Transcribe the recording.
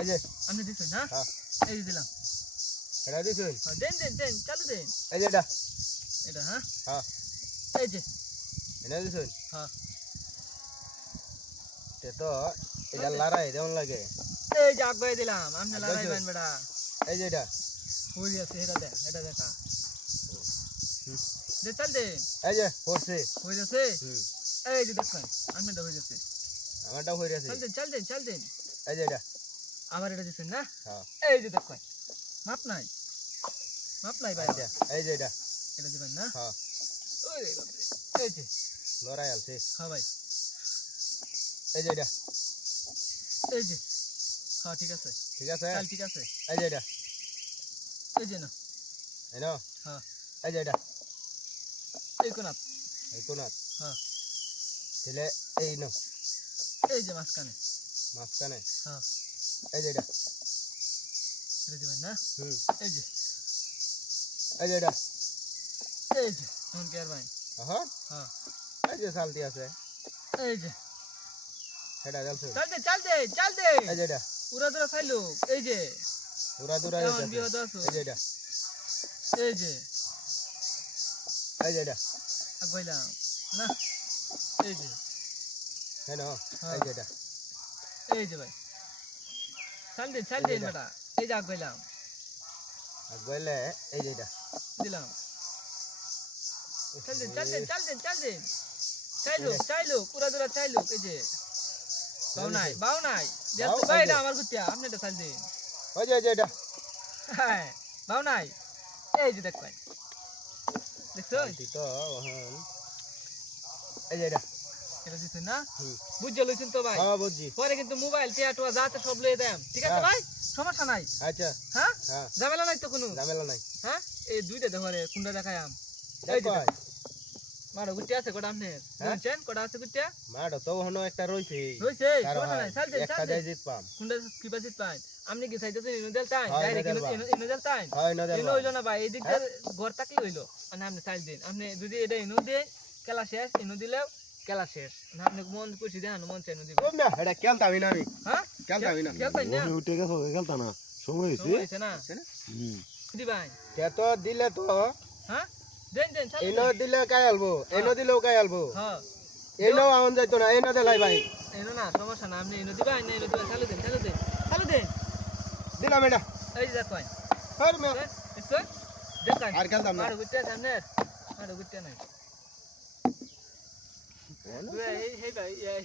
এই যে। আপনি দিছেন না? হ্যাঁ। এই যে দিলাম। এটা দিছুন হ্যাঁ, দেন দেন দেন চালু দেন। এই যে এটা। এটা হ্যাঁ? হ্যাঁ। এই যে। এটা দিছুন হ্যাঁ। তে তো এটা লড়াই দেমন লাগে। এই যে আগুয়াই দিলাম। আপনি লড়াই দিলেন? বেটা। এই যে এটা। হয়ে আছে এটা দেখ এটা দেখা। দে চাল দে। এই যে পড়ছে হয়ে যাচ্ছে? এই যে দেখুন আপনি হয়ে যাচ্ছে। আমারটা হয়ে আছে চাল দেন চাল দেন চাল দেন। এই যে এটা। আবার এটা দিচ্ছেন না? হ্যাঁ। এই যে দেখুন মাপ নাই। মাপ নাই ভাই। এই যে এটা। এটা দিবেন না? হ্যাঁ। এই যে। লড়াই আলছে হ্যাঁ ভাই। এই যে এটা। এই যে। হ্যাঁ ঠিক আছে। ঠিক আছে? চাল ঠিক আছে। এই যে এটা। এই যে না। এই নাও। হ্যাঁ। এই যে এটা। এই কোন এই কোনাত হ্যাঁ। তাহলে এই নাও। এই যে মাঝখানে। মাঝখানে। হ্যাঁ। এই যে এটা। এটা দিবেন না? হুম। এই যে। এই যে এটা। এই যে নুন পেয়ার ভাই হ্যাঁ হ্যাঁ। এই যে সালটি আছে। এই যে। এটা জ্বলছে। চাল দে চাল দে চাল দে। এই যে এটা। উড়া দুরা খাইলো এই যে। পুরা দূরা এই যে এটা। এই যে। এই যে এটা। আগুয়াইলাম না? এই যে। হ্যাঁ। এই যে এটা। এই যে ভাই। চাল দে চাল দে এই বেটা। এই যে আর গইলে এই যে এটা। দিলাম। চাল দে চাল দে চাল দে চাল দে। চাইলো চাইলো পুরা দুরা চাইলো এই যে। বাউ নাই বাউ নাই। দেখ ভাই এটা আমার গুতিয়া আপনি এটা চাল দিন ওই যে এটা। হ্যাঁ বাউ নাই। এই যে দেখ ভাই। দেখছ তো এই যে এটা। এটা দিছেন না? বুঝে লইছেন তো ভাই? হ্যাঁ বুঝছি। পরে কিন্তু মোবাইল যাতে সব লয়ে দেন। ঠিক আছে হ্যাঁ। ভাই? সমস্যা নাই। আচ্ছা। হ্যাঁ? ঝামেলা নাই তো কোনো? ঝামেলা নাই। এই দুইটা দেখো রে কোনটা দেখাই আম? এই দেখো যে মারো গুটিয়া আছে কটা আপনি? বুঝছেন? কটা আছে গুটিয়া? মাড় তো ওহনো একটা রইছে। হইছে তার নাই। চাল দেন চাল দেন। জিত পাম। কোনটা কি বাজিত আপনি কি ডাইরেক্ট হয় না হইল না ভাই? এই ঘর হইল। মানে দিন। যদি এটা ইনো দিয়ে খেলা শেষ ইনো দিলেও খেলা শেষ। না আপনি মন খুশি দেন মন চাই ইনো দিবেন না এটা খেলতে আমি না আমি। হ্যাঁ? খেলতে আমি না খেলতেন না? উঠে গেছো খেলতা না। সময় হয়েছে? সময় হয়েছে না? হুম। দিবাই তে তো দিলে তো। হ্যাঁ? দেন দেন চালু এনো দিলে কাই আলবো? এনো দিলেও কাই আলবো? হ্যাঁ। এনো আউন যাইতো না এনো দেলাই ভাই। এনো না সমস্যা না আপনি এনো দিবাই না এনো দিবাই চালু দেন চালু দেন চালু দেন। দিলাম এটা। এই যে দেখুন হর মে। দেখুন দেখুন আর খেলতাম না। মারো গুটিয়া সামনে মারো গুটিয়া নাই। এই এই ভাই এই